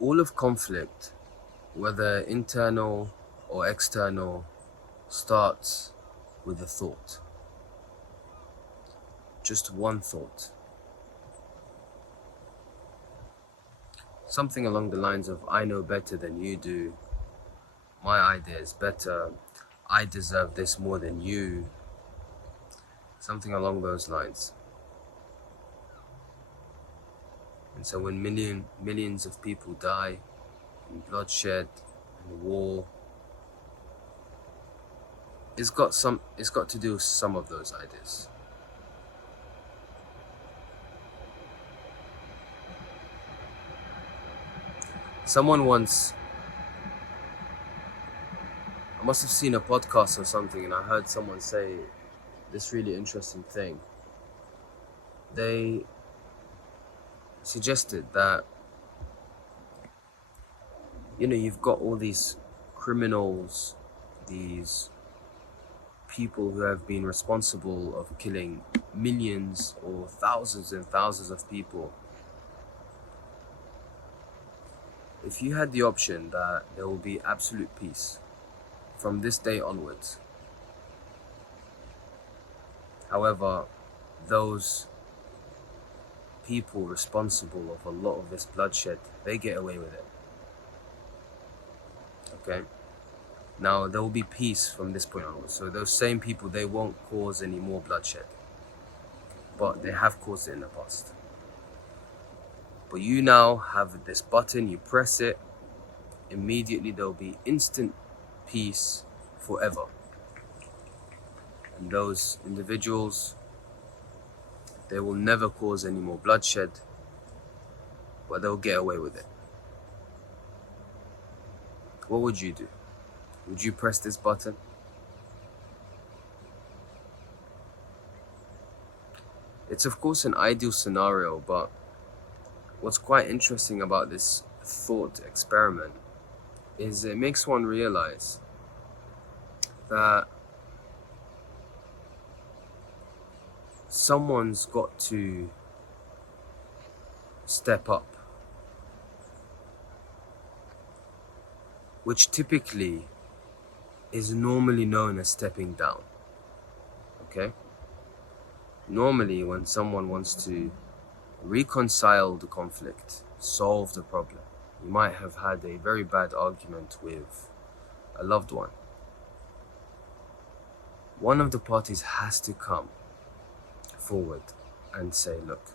All of conflict, whether internal or external, starts with a thought. Just one thought. Something along the lines of, I know better than you do, my idea is better, I deserve this more than you. Something along those lines. And so when millions of people die in bloodshed and war, it's got to do with some of those ideas. Someone once, I must have seen a podcast or something, and I heard someone say this really interesting thing. They suggested that, you've got all these criminals, these people who have been responsible of killing millions or thousands and thousands of people. If you had the option that there will be absolute peace from this day onwards, however, those people responsible of a lot of this bloodshed, they get away with it. Okay? Now, there will be peace from this point onwards. So those same people, they won't cause any more bloodshed. But they have caused it in the past. But you now have this button, you press it, immediately there will be instant peace forever. And those individuals, they will never cause any more bloodshed, but they'll get away with it. What would you do? Would you press this button? It's of course an ideal scenario, but what's quite interesting about this thought experiment is it makes one realize that someone's got to step up, which typically is normally known as stepping down. Okay? Normally, when someone wants to reconcile the conflict, solve the problem, you might have had a very bad argument with a loved one. One of the parties has to come forward and say, look,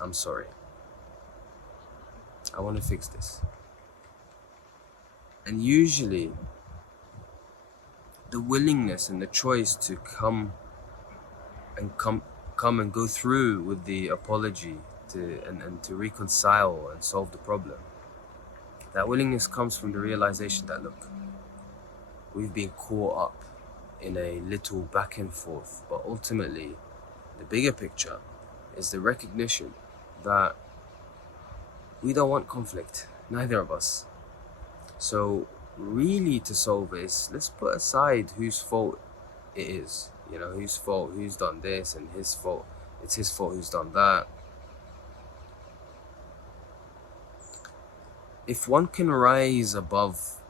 I'm sorry. I want to fix this. And usually, the willingness and the choice to come and go through with the apology and to reconcile and solve the problem, that willingness comes from the realization that, look, we've been caught up in a little back and forth, but ultimately the bigger picture is the recognition that we don't want conflict, neither of us. So really, to solve this, let's put aside whose fault it is. Whose fault, who's done this, and his fault, it's his fault who's done that. If one can rise above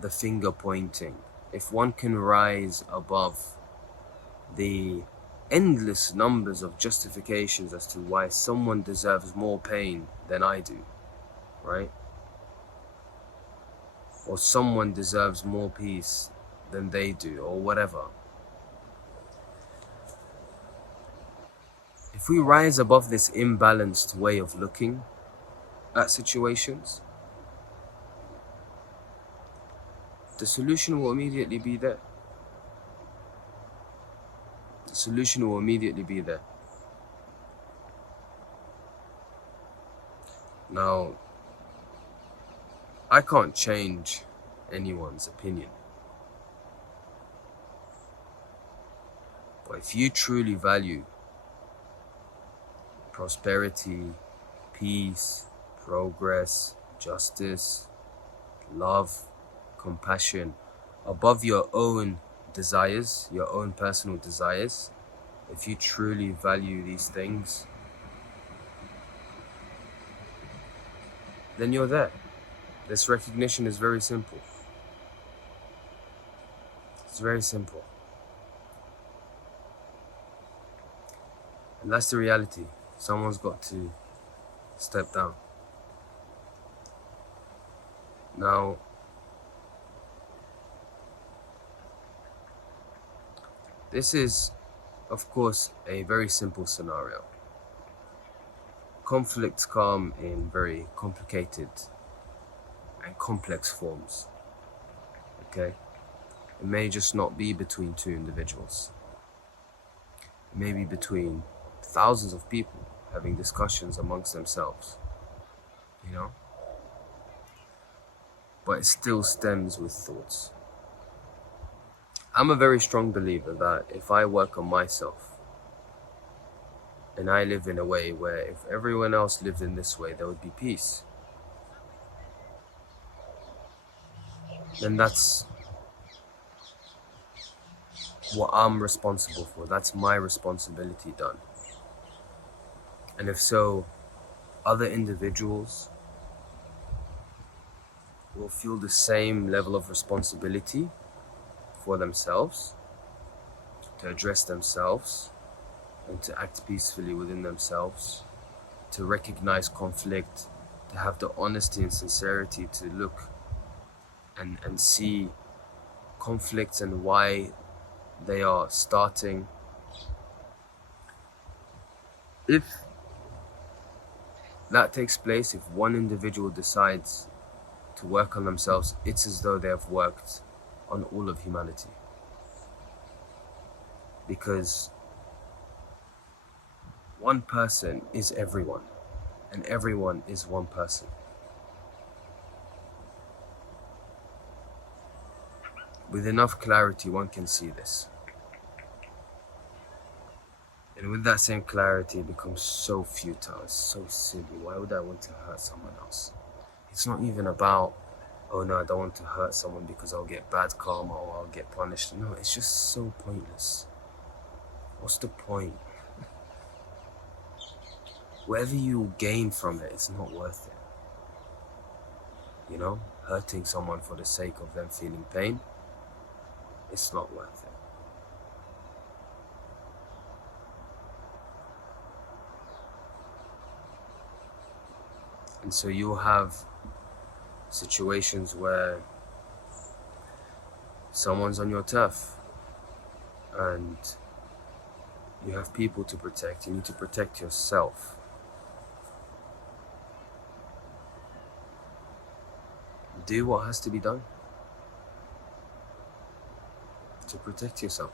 the finger pointing, if one can rise above the endless numbers of justifications as to why someone deserves more pain than I do, right? Or someone deserves more peace than they do, or whatever. If we rise above this imbalanced way of looking at situations, the solution will immediately be there. The solution will immediately be there. Now, I can't change anyone's opinion. But if you truly value prosperity, peace, progress, justice, love, compassion, above your own desires, your own personal desires, if you truly value these things, then you're there. This recognition is very simple. It's very simple. And that's the reality. Someone's got to step down. Now, this is, of course, a very simple scenario. Conflicts come in very complicated and complex forms. Okay? It may just not be between two individuals. It may be between thousands of people having discussions amongst themselves. You know? But it still stems with thoughts. I'm a very strong believer that if I work on myself and I live in a way where if everyone else lived in this way, there would be peace, then that's what I'm responsible for. That's my responsibility done. And if so, other individuals will feel the same level of responsibility for themselves, to address themselves, and to act peacefully within themselves, to recognize conflict, to have the honesty and sincerity to look and see conflicts and why they are starting. If that takes place, if one individual decides to work on themselves, it's as though they have worked on all of humanity. Because one person is everyone, and everyone is one person. With enough clarity, one can see this. And with that same clarity, it becomes so futile, it's so silly. Why would I want to hurt someone else? It's not even about, oh no, I don't want to hurt someone because I'll get bad karma or I'll get punished. No, it's just so pointless. What's the point? Whatever you gain from it, it's not worth it. You know, hurting someone for the sake of them feeling pain, it's not worth it. And so you'll have situations where someone's on your turf and you have people to protect. You need to protect yourself. Do what has to be done to protect yourself.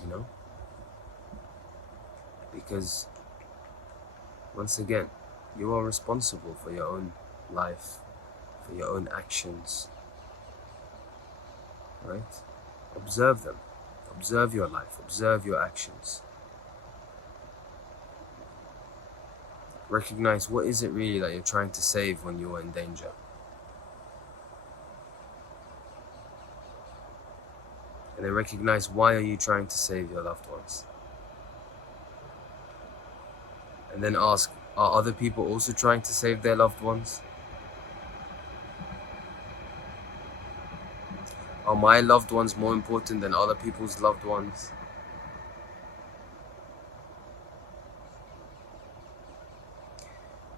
You know? Because once again, you are responsible for your own life, for your own actions, right? Observe them. Observe your life. Observe your actions. Recognize what is it really that you're trying to save when you are in danger. And then recognize why are you trying to save your loved ones. And then ask, are other people also trying to save their loved ones? Are my loved ones more important than other people's loved ones?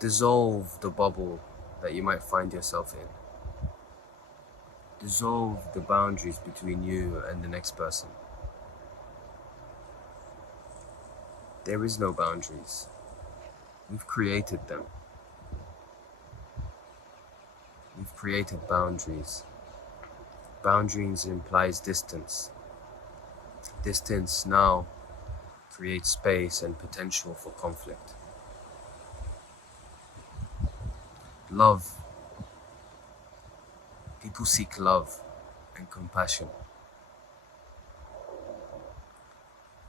Dissolve the bubble that you might find yourself in. Dissolve the boundaries between you and the next person. There is no boundaries. We've created them. We've created boundaries. Boundaries implies distance. Distance now creates space and potential for conflict. Love. People seek love and compassion.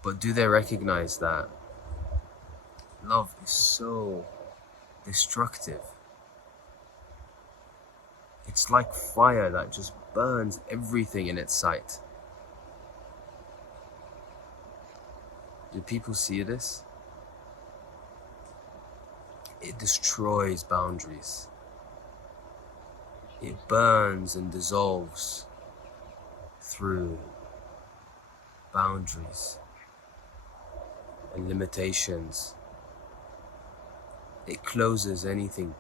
But do they recognize that love is so destructive? It's like fire that just burns everything in its sight. Do people see this? It destroys boundaries. It burns and dissolves through boundaries and limitations. It closes anything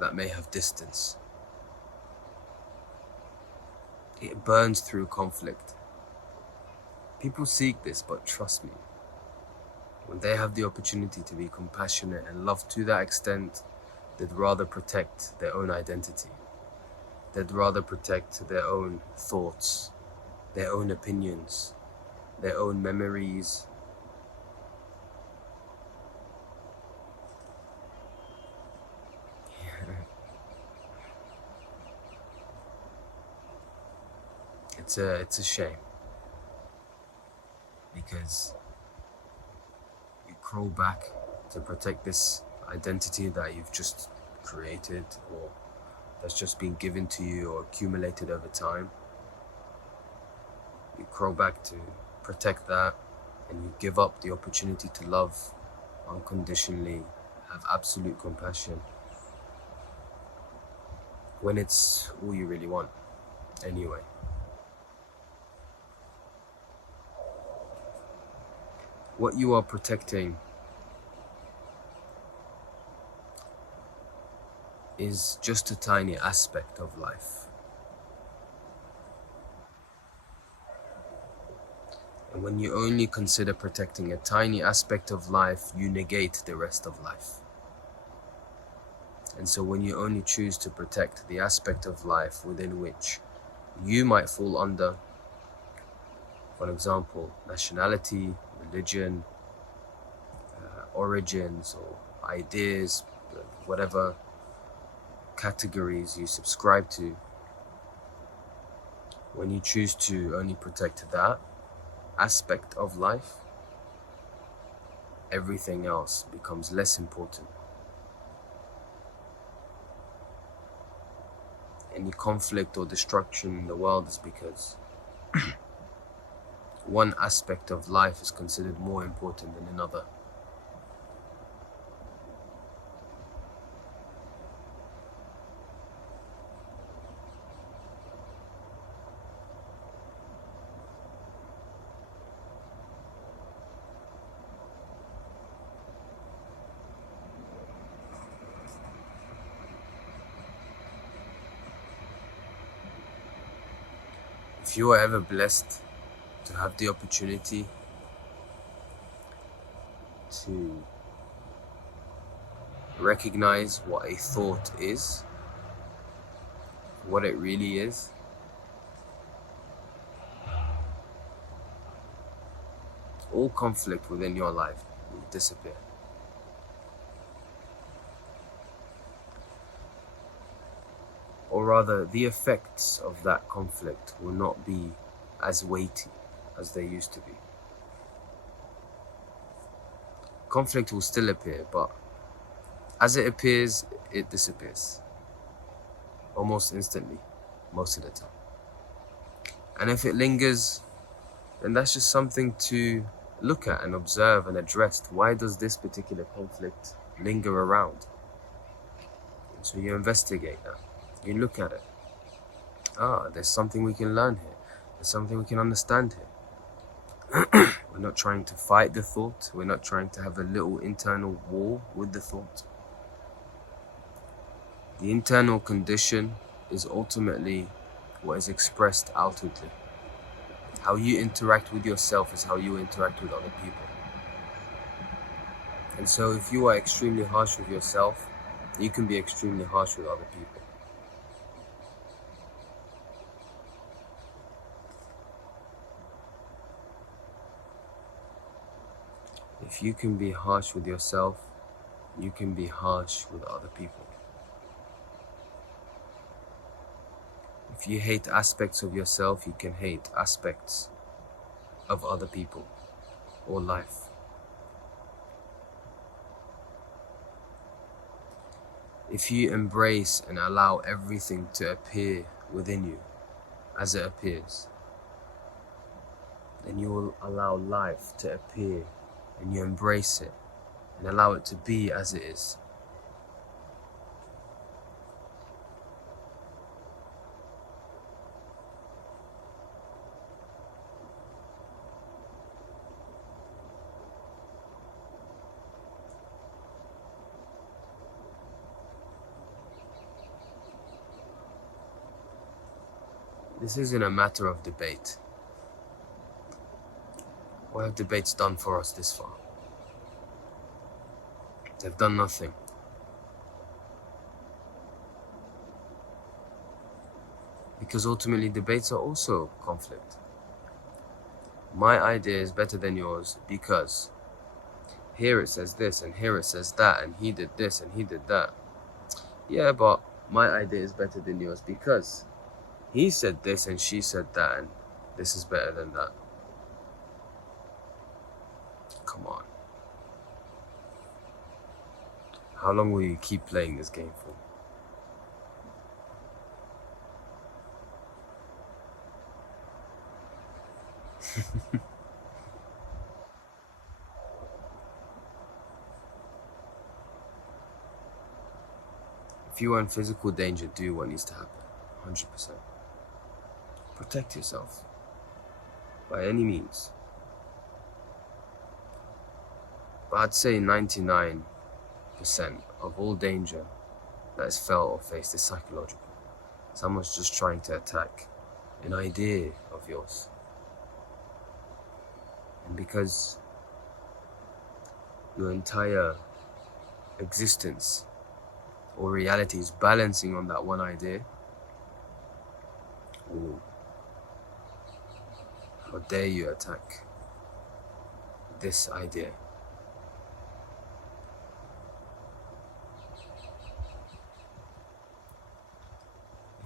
that may have distance. It burns through conflict. People seek this, but trust me, when they have the opportunity to be compassionate and love to that extent, they'd rather protect their own identity. They'd rather protect their own thoughts, their own opinions, their own memories. It's a shame, because you crawl back to protect this identity that you've just created, or that's just been given to you or accumulated over time. You crawl back to protect that, and you give up the opportunity to love unconditionally, have absolute compassion, when it's all you really want anyway. What you are protecting is just a tiny aspect of life. And when you only consider protecting a tiny aspect of life, you negate the rest of life. And so when you only choose to protect the aspect of life within which you might fall under, for example, nationality, religion, origins, or ideas, whatever categories you subscribe to, when you choose to only protect that aspect of life, everything else becomes less important. Any conflict or destruction in the world is because one aspect of life is considered more important than another. If you are ever blessed to have the opportunity to recognize what a thought is, what it really is, all conflict within your life will disappear. Or rather, the effects of that conflict will not be as weighty as they used to be. Conflict will still appear, but as it appears, it disappears. Almost instantly, most of the time. And if it lingers, then that's just something to look at and observe and address. Why does this particular conflict linger around? And so you investigate that. You look at it. There's something we can learn here. There's something we can understand here. We're not trying to fight the thought. We're not trying to have a little internal war with the thought. The internal condition is ultimately what is expressed outwardly. How you interact with yourself is how you interact with other people. And so if you are extremely harsh with yourself, you can be extremely harsh with other people. If you can be harsh with yourself, you can be harsh with other people. If you hate aspects of yourself, you can hate aspects of other people or life. If you embrace and allow everything to appear within you as it appears, then you will allow life to appear, and you embrace it and allow it to be as it is. This isn't a matter of debate. What have debates done for us this far? They've done nothing. Because ultimately debates are also conflict. My idea is better than yours because here it says this and here it says that and he did this and he did that. Yeah, but my idea is better than yours because he said this and she said that and this is better than that. Come on. How long will you keep playing this game for? If you are in physical danger, do what needs to happen. 100%. Protect yourself. By any means. But I'd say 99% of all danger that is felt or faced is psychological. Someone's just trying to attack an idea of yours. And because your entire existence or reality is balancing on that one idea, ooh, how dare you attack this idea?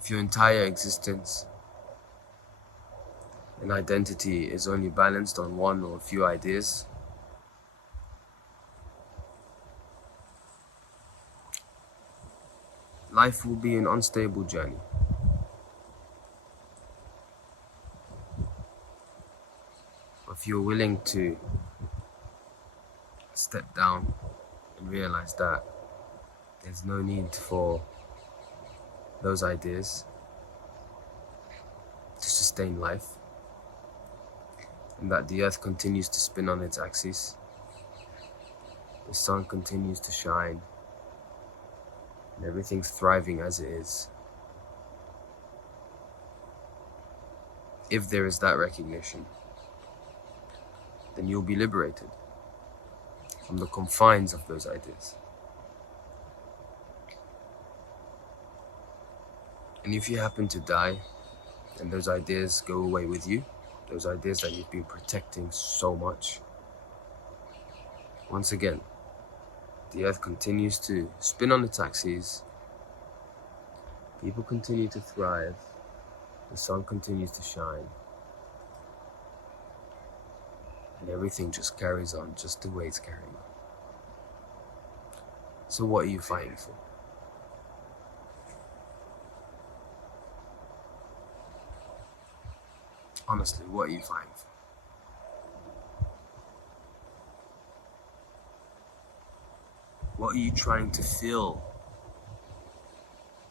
If your entire existence and identity is only balanced on one or a few ideas, life will be an unstable journey. If you're willing to step down and realize that there's no need for those ideas to sustain life, and that the earth continues to spin on its axis, the sun continues to shine, and everything's thriving as it is. If there is that recognition, then you'll be liberated from the confines of those ideas. And if you happen to die, and those ideas go away with you, those ideas that you've been protecting so much, once again, the earth continues to spin on its axis, people continue to thrive, the sun continues to shine, and everything just carries on just the way it's carrying on. So what are you fighting for? Honestly, what are you fighting for? What are you trying to fill?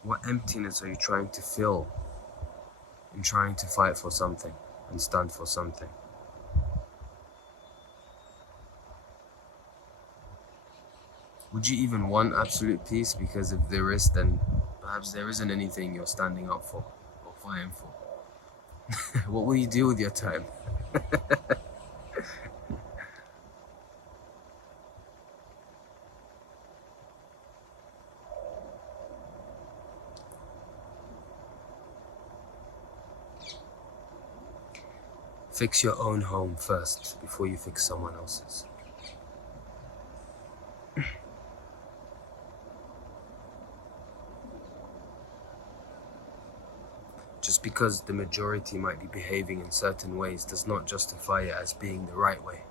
What emptiness are you trying to fill in trying to fight for something and stand for something? Would you even want absolute peace? Because if there is, then perhaps there isn't anything you're standing up for or fighting for. What will you do with your time? Fix your own home first before you fix someone else's. Just because the majority might be behaving in certain ways does not justify it as being the right way.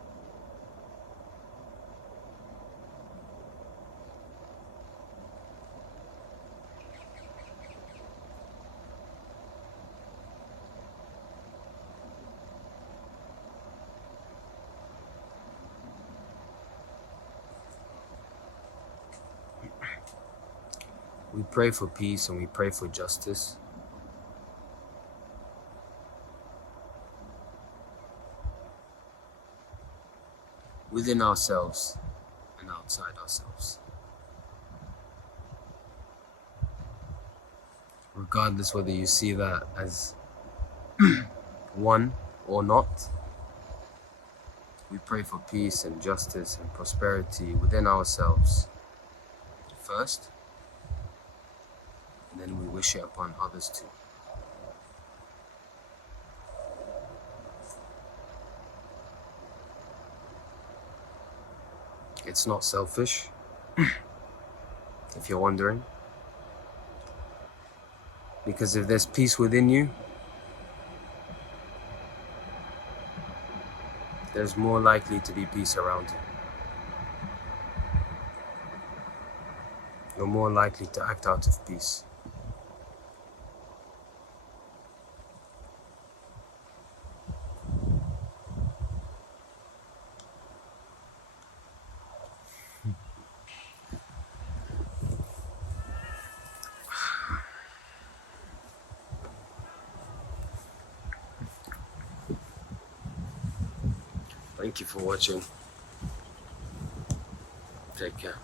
We pray for peace and we pray for justice. Within ourselves and outside ourselves. Regardless whether you see that as one or not, we pray for peace and justice and prosperity within ourselves first, and then we wish it upon others too. It's not selfish, if you're wondering, because if there's peace within you, there's more likely to be peace around you. You're more likely to act out of peace. Thank you for watching. Take care.